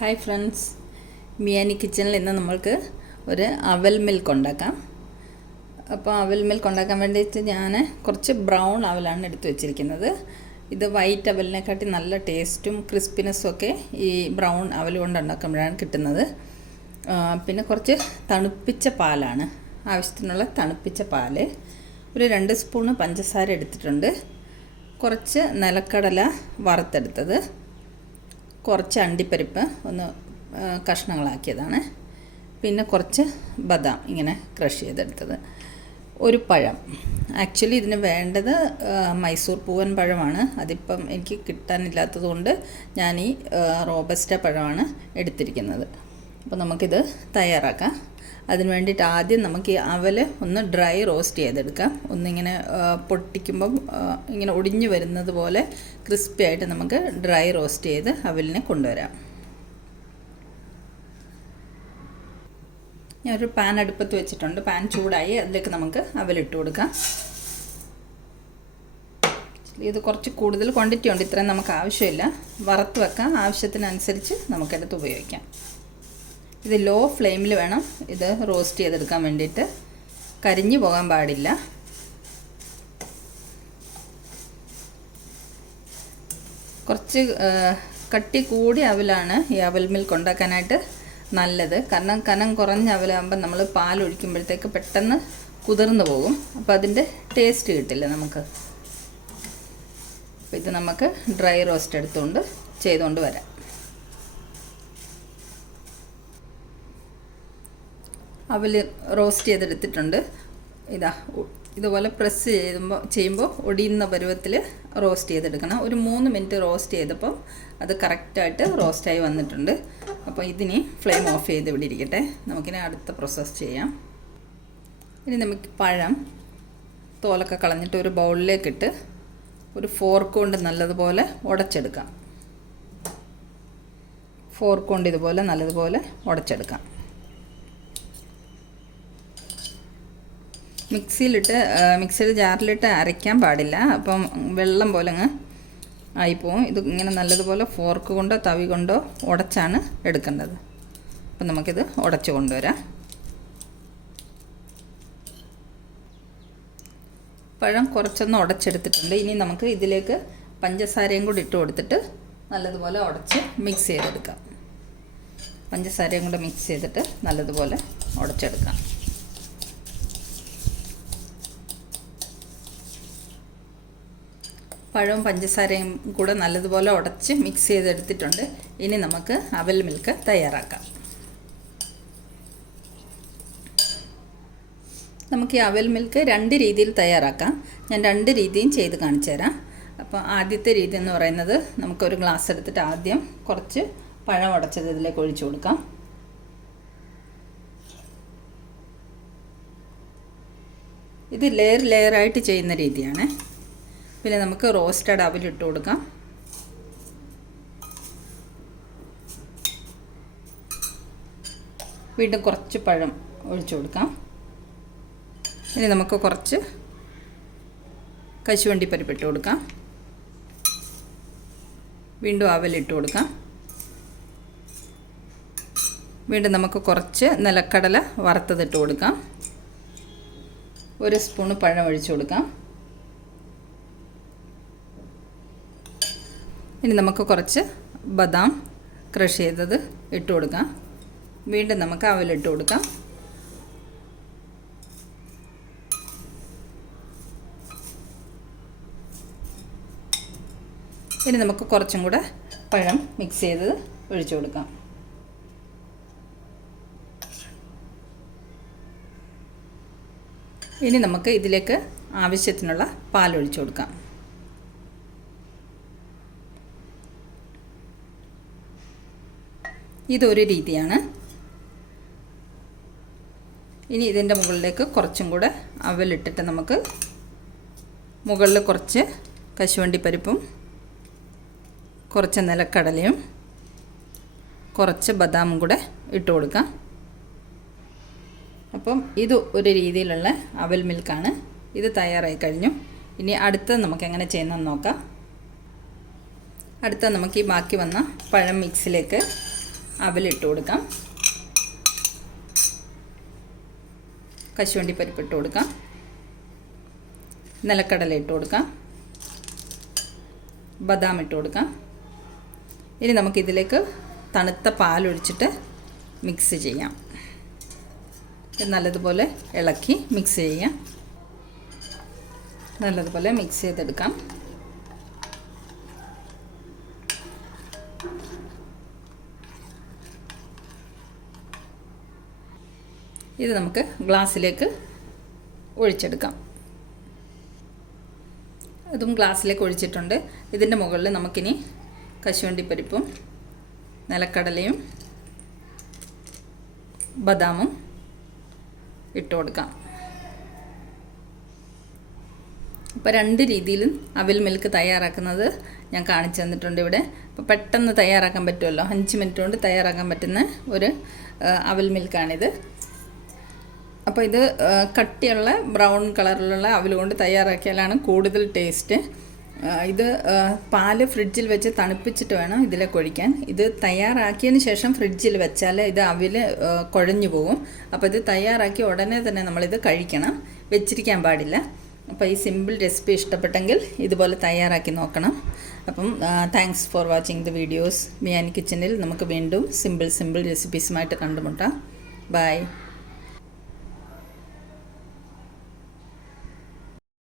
Hi friends, മിയാനി കിച്ചണിൽ ഇന്ന് നമ്മൾക്ക് ഒരു അവൽ മിൽക്ക് ഉണ്ടാക്കാം. അപ്പോൾ അവൽ മിൽക്ക് ഉണ്ടാക്കാൻ വേണ്ടിയിട്ട് ഞാൻ കുറച്ച് ബ്രൗൺ അവലാണ് എടുത്ത് വെച്ചിരിക്കുന്നത്. ഇത് വൈറ്റ് അവലിനെക്കാട്ടി നല്ല ടേസ്റ്റും ക്രിസ്പിനെസ്സും ഒക്കെ ഈ ബ്രൗൺ അവൽ കൊണ്ട് ഉണ്ടാക്കുമ്പോഴാണ് കിട്ടുന്നത്. പിന്നെ കുറച്ച് തണുപ്പിച്ച പാലാണ്, ആവശ്യത്തിനുള്ള തണുപ്പിച്ച പാല്, ഒരു 2 സ്പൂണ് പഞ്ചസാര എടുത്തിട്ടുണ്ട്, കുറച്ച് നിലക്കടല വറുത്തെടുത്തത്, കുറച്ച് അണ്ടിപ്പരിപ്പ് ഒന്ന് കഷ്ണങ്ങളാക്കിയതാണ്, പിന്നെ കുറച്ച് ബദാം ഇങ്ങനെ ക്രഷ് ചെയ്തെടുത്തത്, ഒരു പഴം. ആക്ച്വലി ഇതിന് വേണ്ടത് മൈസൂർ പൂവൻ പഴമാണ്. അതിപ്പം എനിക്ക് കിട്ടാനില്ലാത്തത് കൊണ്ട് ഞാൻ ഈ റോബസ്റ്റ പഴമാണ് എടുത്തിരിക്കുന്നത്. അപ്പോൾ നമുക്കിത് തയ്യാറാക്കാം. അതിന് വേണ്ടിയിട്ട് ആദ്യം നമുക്ക് ഈ അവൽ ഒന്ന് ഡ്രൈ റോസ്റ്റ് ചെയ്തെടുക്കാം. ഒന്നിങ്ങനെ പൊട്ടിക്കുമ്പം ഇങ്ങനെ ഒടിഞ്ഞു വരുന്നത് പോലെ ക്രിസ്പി ആയിട്ട് നമുക്ക് ഡ്രൈ റോസ്റ്റ് ചെയ്ത് അവലിനെ കൊണ്ടുവരാം. ഞാനൊരു പാൻ അടുപ്പത്ത് വെച്ചിട്ടുണ്ട്. പാൻ ചൂടായി അതിലേക്ക് നമുക്ക് അവലിട്ട് കൊടുക്കാം. ഇത് കുറച്ച് കൂടുതൽ ക്വാണ്ടിറ്റി ഉണ്ട്, ഇത്രയും നമുക്ക് ആവശ്യമില്ല. വറുത്ത് വെക്കാം, ആവശ്യത്തിനനുസരിച്ച് നമുക്കെടുത്ത് ഉപയോഗിക്കാം. ഇത് ലോ ഫ്ലെയിമിൽ വേണം ഇത് റോസ്റ്റ് ചെയ്തെടുക്കാൻ വേണ്ടിയിട്ട്, കരിഞ്ഞു പോകാൻ പാടില്ല. കുറച്ച് കട്ടി കൂടിയ അവലാണ് ഈ അവൽ മിൽക്ക് ഉണ്ടാക്കാനായിട്ട് നല്ലത്. കാരണം കനം കുറഞ്ഞ അവലാകുമ്പോൾ നമ്മൾ പാലൊഴിക്കുമ്പോഴത്തേക്ക് പെട്ടെന്ന് കുതിർന്നു പോകും, അപ്പോൾ അതിൻ്റെ ടേസ്റ്റ് കിട്ടില്ല നമുക്ക്. അപ്പോൾ ഇത് നമുക്ക് ഡ്രൈ റോസ്റ്റ് എടുത്തുകൊണ്ട് ചെയ്തുകൊണ്ട് വരാം. അവൽ റോസ്റ്റ് ചെയ്തെടുത്തിട്ടുണ്ട്. ഇതുപോലെ പ്രസ് ചെയ്യുമ്പോൾ ഒടിയുന്ന പരുവത്തിൽ റോസ്റ്റ് ചെയ്തെടുക്കണം. ഒരു 3 മിനിറ്റ് റോസ്റ്റ് ചെയ്തപ്പോൾ അത് കറക്റ്റായിട്ട് റോസ്റ്റായി വന്നിട്ടുണ്ട്. അപ്പോൾ ഇതിനി ഫ്ലെയിം ഓഫ് ചെയ്ത് ഇവിടെ ഇരിക്കട്ടെ. നമുക്കിനി അടുത്ത പ്രോസസ്സ് ചെയ്യാം. ഇനി നമുക്ക് പഴം തോലൊക്കെ കളഞ്ഞിട്ട് ഒരു ബൗളിലേക്കിട്ട് ഒരു ഫോർക്ക് കൊണ്ട് നല്ലതുപോലെ ഉടച്ചെടുക്കാം. ഫോർക്ക് കൊണ്ട് ഇതുപോലെ നല്ലതുപോലെ ഉടച്ചെടുക്കാം. മിക്സിയുടെ ജാറിലിട്ട് അരയ്ക്കാൻ പാടില്ല, അപ്പം വെള്ളം പോലെ അങ്ങ് ആയിപ്പോവും. ഇത് ഇങ്ങനെ നല്ലതുപോലെ ഫോർക്ക് കൊണ്ടോ തവി കൊണ്ടോ ഉടച്ചാണ് എടുക്കേണ്ടത്. അപ്പം നമുക്കിത് ഉടച്ച് കൊണ്ടുവരാം. പഴം കുറച്ചൊന്ന് ഉടച്ചെടുത്തിട്ടുണ്ട്. ഇനി നമുക്ക് ഇതിലേക്ക് പഞ്ചസാരയും കൂടി ഇട്ട് കൊടുത്തിട്ട് നല്ലതുപോലെ ഉടച്ച് മിക്സ് ചെയ്തെടുക്കാം. പഞ്ചസാരയും കൂടെ മിക്സ് ചെയ്തിട്ട് നല്ലതുപോലെ ഉടച്ചെടുക്കാം. പഴവും പഞ്ചസാരയും കൂടെ നല്ലതുപോലെ ഉടച്ച് മിക്സ് ചെയ്തെടുത്തിട്ടുണ്ട്. ഇനി നമുക്ക് അവൽ മിൽക്ക് തയ്യാറാക്കാം. നമുക്ക് ഈ അവൽ മിൽക്ക് 2 രീതിയിൽ തയ്യാറാക്കാം. ഞാൻ 2 രീതിയും ചെയ്ത് കാണിച്ചു തരാം. അപ്പോൾ ആദ്യത്തെ രീതി എന്ന് പറയുന്നത്, നമുക്കൊരു ഗ്ലാസ് എടുത്തിട്ട് ആദ്യം കുറച്ച് പഴം ഉടച്ചത് ഇതിലേക്ക് ഒഴിച്ചു കൊടുക്കാം. ഇത് ലെയറായിട്ട് ചെയ്യുന്ന രീതിയാണ്. പിന്നെ നമുക്ക് റോസ്റ്റഡ് അവലിട്ട് കൊടുക്കാം. വീണ്ടും കുറച്ച് പഴം ഒഴിച്ചു കൊടുക്കാം. ഇനി നമുക്ക് കുറച്ച് കശുവണ്ടി പരിപ്പിട്ട് കൊടുക്കാം. വീണ്ടും അവലിട്ട് കൊടുക്കാം. വീണ്ടും നമുക്ക് കുറച്ച് നിലക്കടല വറുത്തതിട്ട് കൊടുക്കാം. 1 സ്പൂണ് പഴം ഒഴിച്ചു കൊടുക്കാം. ഇനി നമുക്ക് കുറച്ച് ബദാം ക്രഷ് ചെയ്തത് ഇട്ട് കൊടുക്കാം. വീണ്ടും നമുക്ക് അവലിട്ട് കൊടുക്കാം. ഇനി നമുക്ക് കുറച്ചും കൂടെ പഴം മിക്സ് ചെയ്ത് ഒഴിച്ചു കൊടുക്കാം. ഇനി നമുക്ക് ഇതിലേക്ക് ആവശ്യത്തിനുള്ള പാലൊഴിച്ചു കൊടുക്കാം. ഇതൊരു രീതിയാണ്. ഇനി ഇതിൻ്റെ മുകളിലേക്ക് കുറച്ചും കൂടെ അവലിട്ടിട്ട് നമുക്ക് മുകളിൽ കുറച്ച് കശുവണ്ടി പരിപ്പും കുറച്ച് നിലക്കടലയും കുറച്ച് ബദാമും കൂടെ ഇട്ട് കൊടുക്കാം. അപ്പം ഇത് ഒരു രീതിയിലുള്ള അവൽ മിൽക്കാണ്. ഇത് തയ്യാറായി കഴിഞ്ഞു. ഇനി അടുത്തത് നമുക്ക് എങ്ങനെ ചെയ്യുന്നതെന്ന് നോക്കാം. അടുത്ത നമുക്ക് ഈ ബാക്കി വന്ന പഴം മിക്സിലേക്ക് അവലിട്ട് കൊടുക്കാം, കശുവണ്ടി പരിപ്പ് ഇട്ട് കൊടുക്കാം, നിലക്കടല ഇട്ട് കൊടുക്കാം, ബദാം ഇട്ട് കൊടുക്കാം. ഇനി നമുക്കിതിലേക്ക് തണുത്ത പാലൊഴിച്ചിട്ട് മിക്സ് ചെയ്യാം. നല്ലതുപോലെ ഇളക്കി മിക്സ് ചെയ്യാം. നല്ലതുപോലെ മിക്സ് ചെയ്തെടുക്കാം. ഇത് നമുക്ക് ഗ്ലാസ്സിലേക്ക് ഒഴിച്ചെടുക്കാം. അതും ഗ്ലാസ്സിലേക്ക് ഒഴിച്ചിട്ടുണ്ട്. ഇതിൻ്റെ മുകളിൽ നമുക്കിനി കശുവണ്ടിപ്പരിപ്പും നിലക്കടലയും ബദാമും ഇട്ട് കൊടുക്കാം. ഇപ്പോൾ 2 രീതിയിലും അവിൽ മിൽക്ക് തയ്യാറാക്കുന്നത് ഞാൻ കാണിച്ചു തന്നിട്ടുണ്ട് ഇവിടെ. അപ്പോൾ പെട്ടെന്ന് തയ്യാറാക്കാൻ പറ്റുമല്ലോ, 5 മിനിറ്റ് കൊണ്ട് തയ്യാറാക്കാൻ പറ്റുന്ന ഒരു അവിൽ മിൽക്കാണിത്. അപ്പോൾ ഇത് കട്ടിയുള്ള ബ്രൗൺ കളറിലുള്ള അവിൽ കൊണ്ട് തയ്യാറാക്കിയാലാണ് കൂടുതൽ ടേസ്റ്റ്. ഇത് പാല് ഫ്രിഡ്ജിൽ വെച്ച് തണുപ്പിച്ചിട്ട് വേണം ഇതിലേക്ക് ഒഴിക്കാൻ. ഇത് തയ്യാറാക്കിയതിന് ശേഷം ഫ്രിഡ്ജിൽ വെച്ചാൽ ഇത് അവിൽ കുഴഞ്ഞു പോകും. അപ്പോൾ ഇത് തയ്യാറാക്കി ഉടനെ തന്നെ നമ്മളിത് കഴിക്കണം, വെച്ചിരിക്കാൻ പാടില്ല. അപ്പോൾ ഈ സിമ്പിൾ റെസിപ്പി ഇഷ്ടപ്പെട്ടെങ്കിൽ ഇതുപോലെ തയ്യാറാക്കി നോക്കണം. അപ്പം thanks for watching the videos. മിയാനി കിച്ചണിൽ നമുക്ക് വീണ്ടും സിമ്പിൾ റെസിപ്പീസുമായിട്ട് കണ്ടുമുട്ടാം. ബൈ.